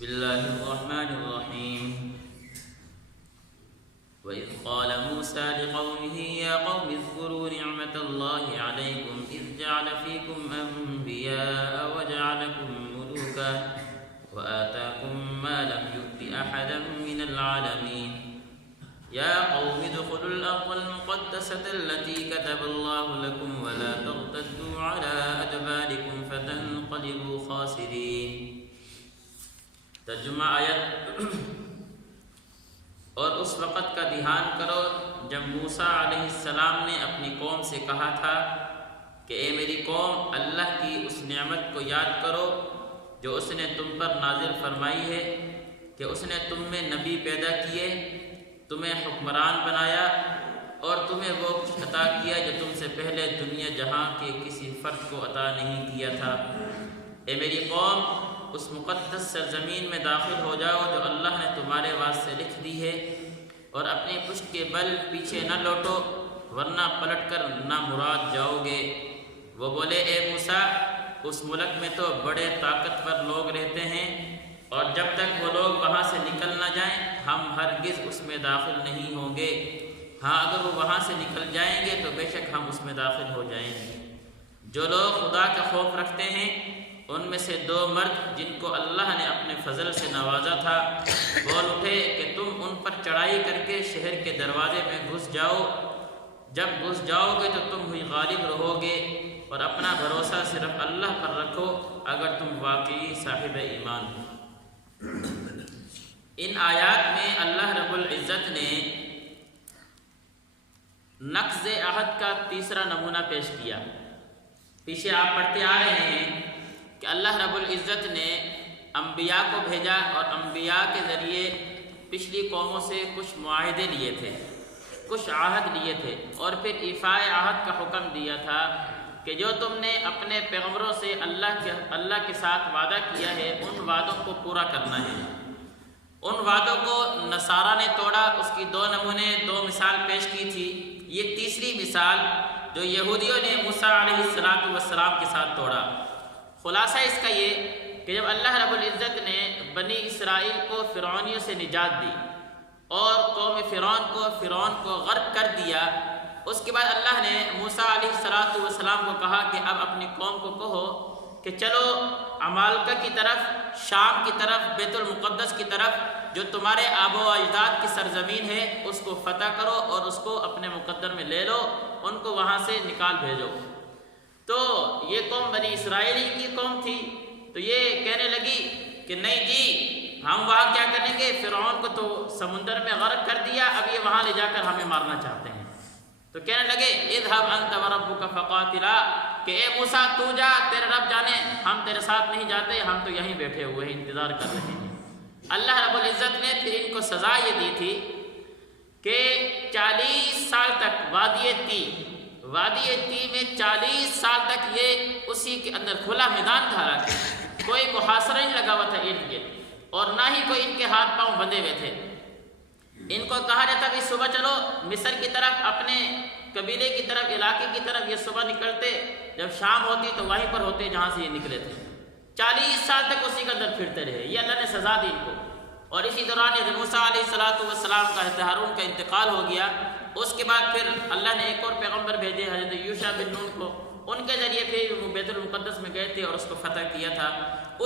بسم الله الرحمن الرحيم. وإذ قال موسى لقومه يا قوم اذكروا نعمة الله عليكم إذ جعل فيكم أنبياء وجعلكم ملوكا وآتاكم ما لم يؤت أحدا من العالمين. يا قوم ادخلوا الأرض المقدسة التي كتب الله لكم ولا ترتدوا على أدباركم فتنقلبوا خاسرين. ترجمہ آیت: اور اس وقت کا دھیان کرو جب موسیٰ علیہ السلام نے اپنی قوم سے کہا تھا کہ اے میری قوم، اللہ کی اس نعمت کو یاد کرو جو اس نے تم پر نازل فرمائی ہے کہ اس نے تم میں نبی پیدا کیے، تمہیں حکمران بنایا اور تمہیں وہ کچھ عطا کیا جو تم سے پہلے دنیا جہاں کے کسی فرد کو عطا نہیں کیا تھا۔ اے میری قوم، اس مقدس سرزمین میں داخل ہو جاؤ جو اللہ نے تمہارے واسطے لکھ دی ہے، اور اپنی پشت کے بل پیچھے نہ لوٹو ورنہ پلٹ کر نامراد جاؤ گے۔ وہ بولے، اے موسیٰ، اس ملک میں تو بڑے طاقتور لوگ رہتے ہیں، اور جب تک وہ لوگ وہاں سے نکل نہ جائیں ہم ہرگز اس میں داخل نہیں ہوں گے۔ ہاں، اگر وہ وہاں سے نکل جائیں گے تو بے شک ہم اس میں داخل ہو جائیں گے۔ جو لوگ خدا کا خوف رکھتے ہیں ان میں سے دو مرد جن کو اللہ نے اپنے فضل سے نوازا تھا بول اٹھے کہ تم ان پر چڑھائی کر کے شہر کے دروازے میں گھس جاؤ۔ جب گھس جاؤ گے تو تم ہی غالب رہو گے، اور اپنا بھروسہ صرف اللہ پر رکھو اگر تم واقعی صاحب ایمان ہو۔ ان آیات میں اللہ رب العزت نے نقض عہد کا تیسرا نمونہ پیش کیا۔ پیچھے آپ پڑھتے آ رہے ہیں کہ اللہ رب العزت نے انبیاء کو بھیجا اور انبیاء کے ذریعے پچھلی قوموں سے کچھ معاہدے لیے تھے، کچھ عہد لیے تھے، اور پھر ایفاء عہد کا حکم دیا تھا کہ جو تم نے اپنے پیغمبروں سے اللہ کے ساتھ وعدہ کیا ہے ان وعدوں کو پورا کرنا ہے۔ ان وعدوں کو نصارہ نے توڑا، اس کی دو نمونے، دو مثال پیش کی تھی۔ یہ تیسری مثال جو یہودیوں نے موسیٰ علیہ السلام کے ساتھ توڑا۔ خلاصہ اس کا یہ کہ جب اللہ رب العزت نے بنی اسرائیل کو فرعونیوں سے نجات دی اور قوم فرعون کو غرق کر دیا، اس کے بعد اللہ نے موسیٰ علیہ السلام کو کہا کہ اب اپنی قوم کو کہو کہ چلو عمالقہ کی طرف، شام کی طرف، بیت المقدس کی طرف جو تمہارے آب و اجداد کی سرزمین ہے اس کو فتح کرو اور اس کو اپنے مقدر میں لے لو، ان کو وہاں سے نکال بھیجو۔ تو یہ قوم بنی اسرائیل کی قوم تھی، تو یہ کہنے لگی کہ نہیں جی، ہم وہاں کیا کریں گے، فرعون کو تو سمندر میں غرق کر دیا، اب یہ وہاں لے جا کر ہمیں مارنا چاہتے ہیں۔ تو کہنے لگے اذهب انت وربك فقاتلا، کہ اے موسیٰ تو جا، تیرے رب جانے، ہم تیرے ساتھ نہیں جاتے، ہم تو یہیں بیٹھے ہوئے ہیں، انتظار کر رہے ہیں۔ اللہ رب العزت نے پھر ان کو سزا یہ دی تھی کہ 40 سال تک وادی تی میں 40 سال تک یہ اسی کے اندر کھلا میدان تھا، کوئی محاصرہ نہیں لگا ہوا تھا ارد گرد، اور نہ ہی کوئی ان کے ہاتھ پاؤں بندھے ہوئے تھے۔ ان کو کہا جاتا کہ صبح چلو مصر کی طرف، اپنے قبیلے کی طرف، علاقے کی طرف، یہ صبح نکلتے، جب شام ہوتی تو وہیں پر ہوتے جہاں سے یہ نکلے تھے۔ 40 سال تک اسی کے اندر پھرتے رہے، یہ اللہ نے سزا دی ان کو۔ اور اسی دوران جب موسیٰ علیہ السلام کا ہارون کا انتقال ہو گیا، اس کے بعد پھر اللہ نے ایک اور پیغمبر بھیجے حضرت یوشع بن نون کو، ان کے ذریعے پھر وہ بیت المقدس میں گئے تھے اور اس کو فتح کیا تھا۔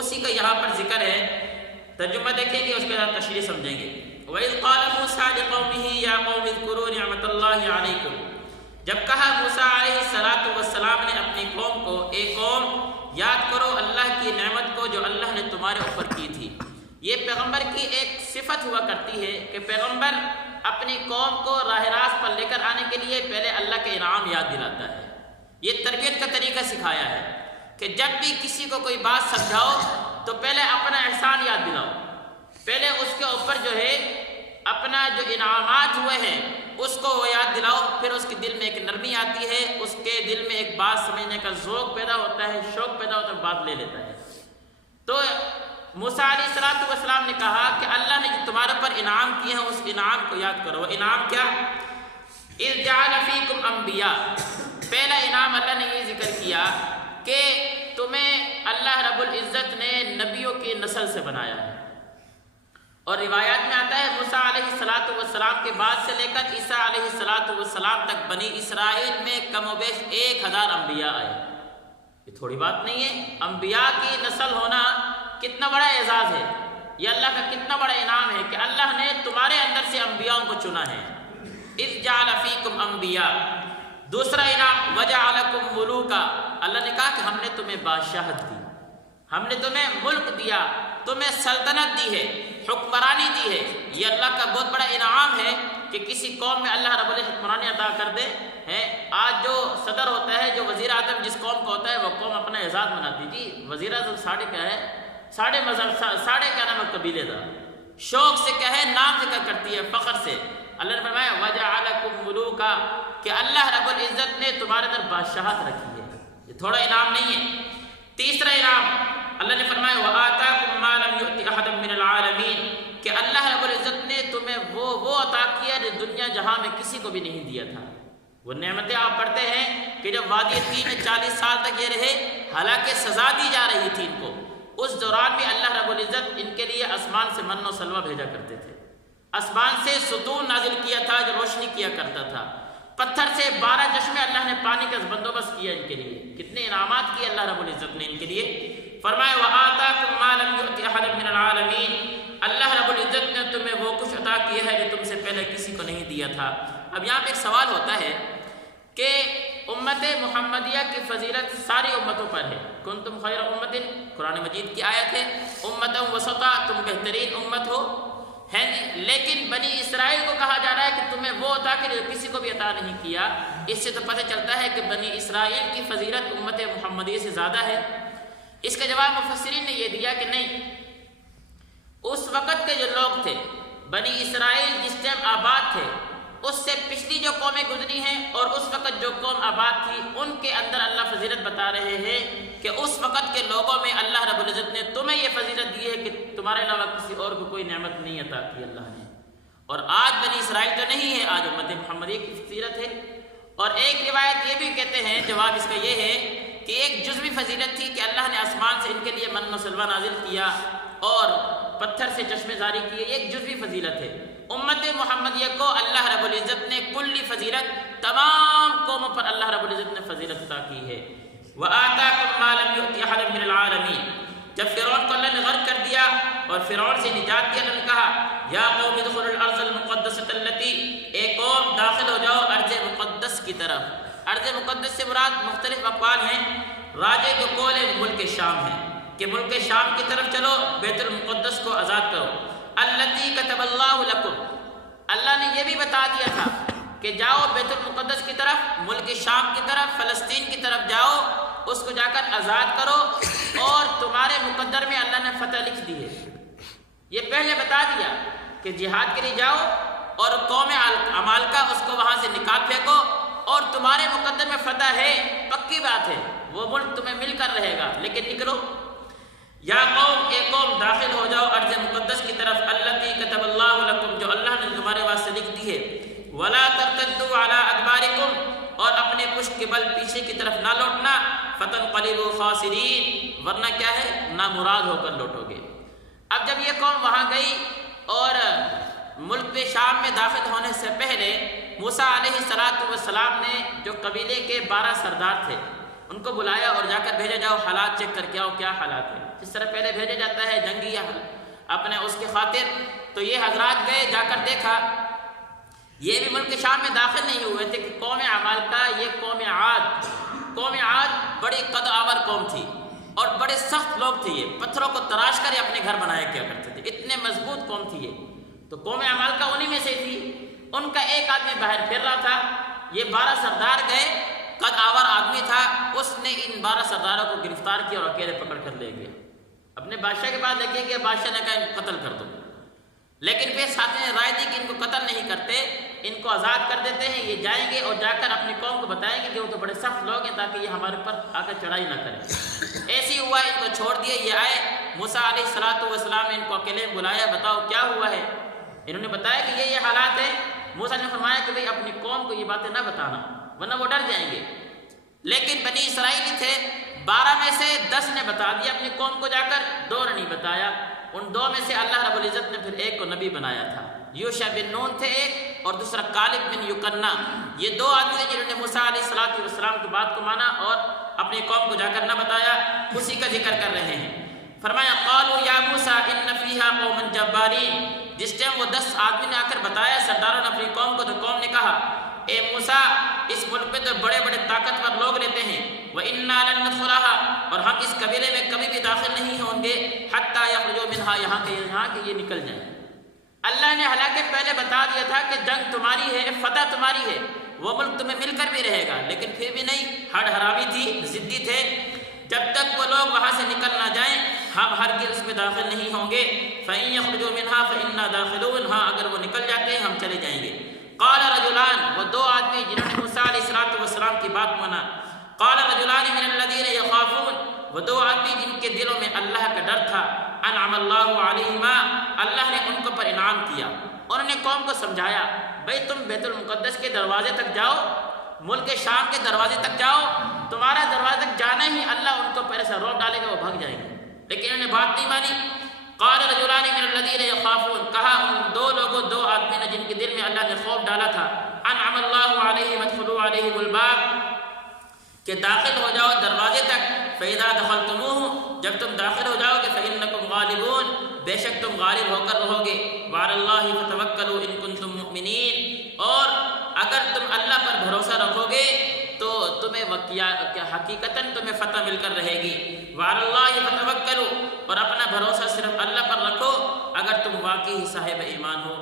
اسی کا یہاں پر ذکر ہے، ترجمہ دیکھیں گے، اس کے بعد تشریح سمجھیں گے۔ وَإِذْ قَالَ مُوسَىٰ لِقَوْمِهِ يَا قَوْمِ اذْكُرُوا نِعْمَةَ اللَّهِ عَلَيْكُمْ، جب کہا موسیٰ علیہ السلام نے اپنی قوم کو، اے قوم یاد کرو اللہ کی نعمت کو جو اللہ نے تمہارے اوپر کی تھی۔ یہ پیغمبر کی ایک صفت ہوا کرتی ہے کہ پیغمبر اپنی قوم کو راہ راست پر لے کر آنے کے لیے پہلے اللہ کے انعام یاد دلاتا ہے۔ یہ تربیت کا طریقہ سکھایا ہے کہ جب بھی کسی کو کوئی بات سمجھاؤ تو پہلے اپنا احسان یاد دلاؤ، پہلے اس کے اوپر جو ہے اپنا جو انعامات ہوئے ہیں اس کو وہ یاد دلاؤ، پھر اس کے دل میں ایک نرمی آتی ہے، اس کے دل میں ایک بات سمجھنے کا ذوق پیدا ہوتا ہے، شوق پیدا ہوتا ہے، بات لے لیتا ہے۔ تو موسیٰ علیہ السلام نے کہا کہ اللہ نے جو تمہارے پر انعام کیے ہیں اس انعام کو یاد کرو۔ انعام کیا؟ اذ جعل فیکم انبیاء، پہلا انعام اللہ نے یہ ذکر کیا کہ تمہیں اللہ رب العزت نے نبیوں کی نسل سے بنایا ہے۔ اور روایات میں آتا ہے موسیٰ علیہ السلام کے بعد سے لے کر عیسیٰ علیہ السلام تک بنی اسرائیل میں کم و بیش 1000 انبیاء آئے۔ یہ تھوڑی بات نہیں ہے، انبیاء کی نسل ہونا کتنا بڑا اعزاز ہے، یہ اللہ کا کتنا بڑا انعام ہے کہ اللہ نے تمہارے اندر سے انبیاء کو چنا ہے۔ اذ جعل فیکم انبیاء، دوسرا انعام وجعلکم ملوکا، اللہ نے کہا کہ ہم نے تمہیں بادشاہت دی، ہم نے تمہیں ملک دیا، تمہیں سلطنت دی ہے، حکمرانی دی ہے۔ یہ اللہ کا بہت بڑا انعام ہے کہ کسی قوم میں اللہ رب العزت حکمرانی عطا کر دے ہیں۔ آج جو صدر ہوتا ہے، جو وزیر اعظم جس قوم کا ہوتا ہے، وہ قوم اپنا اعزاز مناتی جی وزیر اعظم ساڑھے کیا ہے، ساڑھے مذہب، ساڑھے کیا نام ہے قبیلے دا، شوق سے کیا ہے، نام ذکر کرتی ہے، فخر سے۔ اللہ نے فرمایا وجعلکم ملوکا، کہ اللہ رب العزت نے تمہارے اندر بادشاہت رکھی ہے، یہ تھوڑا انعام نہیں ہے۔ تیسرا انعام اللہ نے فرمایا وآتاکم ما لم یؤت احدا من العالمین، کہ اللہ رب العزت نے تمہیں وہ عطا کیا جو دنیا جہاں میں کسی کو بھی نہیں دیا تھا۔ وہ نعمتیں آپ پڑھتے ہیں کہ جب وادی تین میں 40 سال تک یہ رہے، حالانکہ سزا دی جا رہی تھی ان کو، اس دوران بھی اللہ رب العزت ان کے لیے آسمان سے من و سلوہ بھیجا کرتے تھے، آسمان سے ستون نازل کیا تھا جو روشنی کیا کرتا تھا، پتھر سے 12 چشمے اللہ نے پانی کا بندوبست کیا ان کے لیے، کتنے انعامات کیے اللہ رب العزت نے ان کے لیے۔ فرمایا وآتاکم ما لم یؤت احدا من العالمین، اللہ رب العزت نے تمہیں وہ کچھ عطا کیا ہے جو تم سے پہلے کسی کو نہیں دیا تھا۔ اب یہاں پہ ایک سوال ہوتا ہے کہ امت محمدیہ کی فضیلت ساری امتوں پر ہے، کنتم خیر امت، قرآن مجید کی آیت ہے، امتا وسطا، تم بہترین امت ہو، ہے، لیکن بنی اسرائیل کو کہا جا رہا ہے کہ تمہیں وہ عطا کہ کسی کو بھی عطا نہیں کیا۔ اس سے تو پتہ چلتا ہے کہ بنی اسرائیل کی فضیلت امت محمدیہ سے زیادہ ہے۔ اس کا جواب مفسرین نے یہ دیا کہ نہیں، اس وقت کے جو لوگ تھے بنی اسرائیل جس ٹائم آباد تھے، اس سے پچھلی جو قومیں گزری ہیں اور اس وقت جو قوم آباد تھی، ان کے اندر اللہ فضیلت بتا رہے ہیں کہ اس وقت کے لوگوں میں اللہ رب العزت نے تمہیں یہ فضیلت دی ہے کہ تمہارے علاوہ کسی اور کو کوئی نعمت نہیں عطا کی اللہ نے۔ اور آج بنی اسرائیل تو نہیں ہے، آج امت محمدیہ کی فضیلت ہے۔ اور ایک روایت یہ بھی کہتے ہیں، جواب اس کا یہ ہے کہ ایک جزوی فضیلت تھی کہ اللہ نے آسمان سے ان کے لیے من و سلوہ نازل کیا اور پتھر سے چشمے جاری کیے، ایک جزوی فضیلت ہے۔ امت محمدیہ کو اللہ رب العزت نے کلی فضیلت تمام قوموں پر اللہ رب العزت نے فضیلت عطا کی ہے۔ وآتاکم ما لم یؤت احدا من العالمین، جب فرعون کو اللہ نے غرق کر دیا اور فرعون سے نجات دیا، اللہ نے کہا یا قوم ادخلوا الارض المقدسۃ التی، اے قوم داخل ہو جاؤ ارض مقدس کی طرف۔ ارض مقدس سے مراد مختلف اقوال ہیں، راجے جو قول ملک شام ہے کہ ملک شام کی طرف چلو، بیت المقدس کو آزاد کرو۔ التی کتب اللہ لکم، اللہ نے یہ بھی بتا دیا تھا کہ جاؤ بیت المقدس کی طرف، ملک شام کی طرف، فلسطین کی طرف جاؤ، اس کو جا کر آزاد کرو، اور تمہارے مقدر میں اللہ نے فتح لکھ دی ہے۔ یہ پہلے بتا دیا کہ جہاد کے لیے جاؤ اور قوم عمالقہ اس کو وہاں سے نکال پھینکو، اور تمہارے مقدر میں فتح ہے، پکی بات ہے، وہ ملک تمہیں مل کر رہے گا، لیکن نکلو۔ یا قوم، اے قوم داخل ہو جاؤ ارض مقدس کی طرف، التی کتب اللہ لکم، جو اللہ نے تمہارے واسطے لکھ دی ہے۔ ولا ترتدوا علی ادبارکم، اور اپنے پشت کے بل پیچھے کی طرف نہ لوٹنا، فتنقلبوا خاسرین، ورنہ کیا ہے، نامراد ہو کر لوٹو گے۔ اب جب یہ قوم وہاں گئی اور ملک شام میں داخل ہونے سے پہلے موسیٰ علیہ السلام نے جو قبیلے کے 12 سردار تھے ان کو بلایا اور جا کر بھیجا جاؤ حالات چیک کر کے آؤ، کیا حالات ہیں۔ جس طرح پہلے بھیجا جاتا ہے جنگی اپنے اس کے خاطر، تو یہ حضرات گئے، جا کر دیکھا یہ بھی ملک شام میں داخل نہیں ہوئے تھے کہ قوم عمالقہ، یہ قوم عاد بڑی قد آور قوم تھی اور بڑے سخت لوگ تھے، یہ پتھروں کو تراش کر اپنے گھر بنایا کیا کرتے تھے، اتنے مضبوط قوم تھی یہ۔ تو قوم عمالقہ انہی میں سے تھی، ان کا ایک آدمی باہر پھر رہا تھا، یہ 12 سردار گئے، قد آور آدمی تھا، اس نے ان 12 سرداروں کو گرفتار کیا اور اکیلے پکڑ کر لے گیا، اپنے بادشاہ کے پاس لے کے گیا۔ بادشاہ نے کہا ان کو قتل کر دو، لیکن پھر ساتھ نے رائے دی کہ ان کو قتل نہیں کرتے، ان کو آزاد کر دیتے ہیں، یہ جائیں گے اور جا کر اپنی قوم کو بتائیں گے کہ وہ تو بڑے سخت لوگ ہیں، تاکہ یہ ہمارے اوپر آ کر چڑھائی نہ کریں۔ ایسی ہوا، ان کو چھوڑ دیے، یہ آئے، موسیٰ علیہ السلام نے ان کو اکیلے بلایا، بتاؤ کیا ہوا ہے۔ انہوں نے بتایا کہ یہ حالات ہیں۔ موسیٰ نے فرمایا کہ بھئی اپنی قوم کو یہ باتیں نہ بتانا ورنہ وہ ڈر جائیں گے، لیکن بنی اسرائیلی تھے، 12 میں سے 10 نے بتا دیا اپنی قوم کو جا کر، 2 نے نہیں بتایا۔ ان 2 میں سے اللہ رب العزت نے پھر ایک کو نبی بنایا تھا، یوشع بن نون تھے ایک، اور دوسرا کالب بن یکنہ۔ یہ 2 آدمی تھے جنہوں نے موسیٰ علیہ السلام کی بات کو مانا اور اپنی قوم کو جا کر نہ بتایا، اسی کا ذکر کر رہے ہیں۔ فرمایا قالوا یا موسیٰ ان فیہا قوما جبارین۔ جس ٹائم وہ 10 آدمی نے آ کر بتایا سرداروں نے اپنی قوم کو، تو قوم نے کہا اے موسیٰ اس ملک میں تو بڑے بڑے طاقتور لوگ رہتے ہیں، وَإِنَّا لَن نَدْخُلَهَا، اور ہم اس قبیلے میں کبھی بھی داخل نہیں ہوں گے، حَتَّى يَخْرُجُوا مِنْهَا، یہاں کہ یہ نکل جائیں۔ اللہ نے حالانکہ پہلے بتا دیا تھا کہ جنگ تمہاری ہے، فتح تمہاری ہے، وہ ملک تمہیں مل کر بھی رہے گا، لیکن پھر بھی نہیں، ہڈ حرامی تھی، ضدی تھے، جب تک وہ لوگ وہاں سے نکل نہ جائیں ہم ہرگز اس میں داخل نہیں ہوں گے۔ فَإِن يَخْرُجُوا مِنْهَا فَإِنَّا دَاخِلُونَ، ہاں اگر وہ نکل جاتے ہیں ہم چلے جائیں گے۔ قال رجلان، وہ 2 آدمی جنہوں نے موسیٰ علیہ السلام کی بات مانا۔ قال رجلان من الذين يخافون، وہ 2 آدمی جن کے دلوں میں اللہ کا ڈر تھا، انعم اللہ علیہما، اللہ نے ان کو پر انعام کیا۔ انہوں نے قوم کو سمجھایا بھئی تم بیت المقدس کے دروازے تک جاؤ، ملک شام کے دروازے تک جاؤ، تمہارا دروازے تک جانا ہی اللہ ان کو پہلے سے روک ڈالے گا، وہ بھگ جائیں گے، لیکن انہوں نے بات نہیں مانی۔ قال رجلان من الذين يخافون، کہا ان 2 لوگوں 2 آدمی نے جن کے دل میں اللہ نے خوف ڈالا تھا، انعم اللہ علیہم ادخلوا علیہم الباب، کہ داخل ہو جاؤ دروازے تک، فَإِذَا دَخَلْتُمُوهُ، جب تم داخل ہو جاؤ گے، فَإِنَّكُمْ غَالِبُونَ، بے شک تم غالب ہو کر رہو گے، وَعَلَى اللَّهِ فَتَوَكَّلُوا إِن كُنتُم مُؤْمِنِينَ، اور اگر تم اللہ پر بھروسہ رکھو گے تو تمہیں حقیقتاً تمہیں فتح مل کر رہے گی۔ وَعَلَى اللَّهِ فَتَوَكَّلُوا، اور اپنا بھروسہ صرف اللہ پر رکھو اگر تم واقعی صاحب ایمان ہو۔